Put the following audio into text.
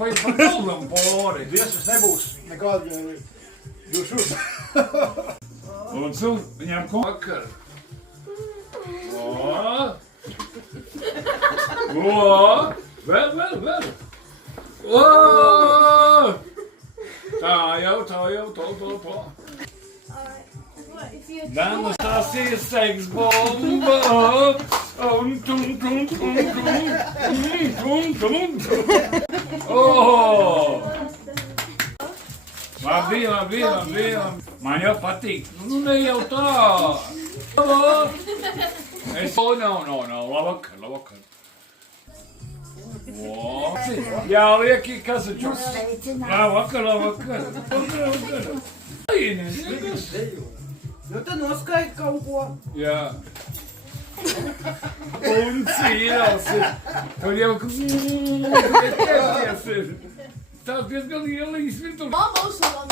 Vai pa galvam pori. Viesas nebūs nekādi jūs uz. Lūdzu, viņam ko vakar. Vēl. Tā jau. Danas tās ir seks bomba. Un tum. Labi. Man jau patīk. Nu, ne jau tā. Es... Nav. Labvakar. Jā, lieki, kas ir čos? Labvakar. Nu, tad noskaidri kaut ko. Jā. Un cīrās ir. Tur jau ķerties ir. Tās diezgan liela izvirtu. Mama uzsala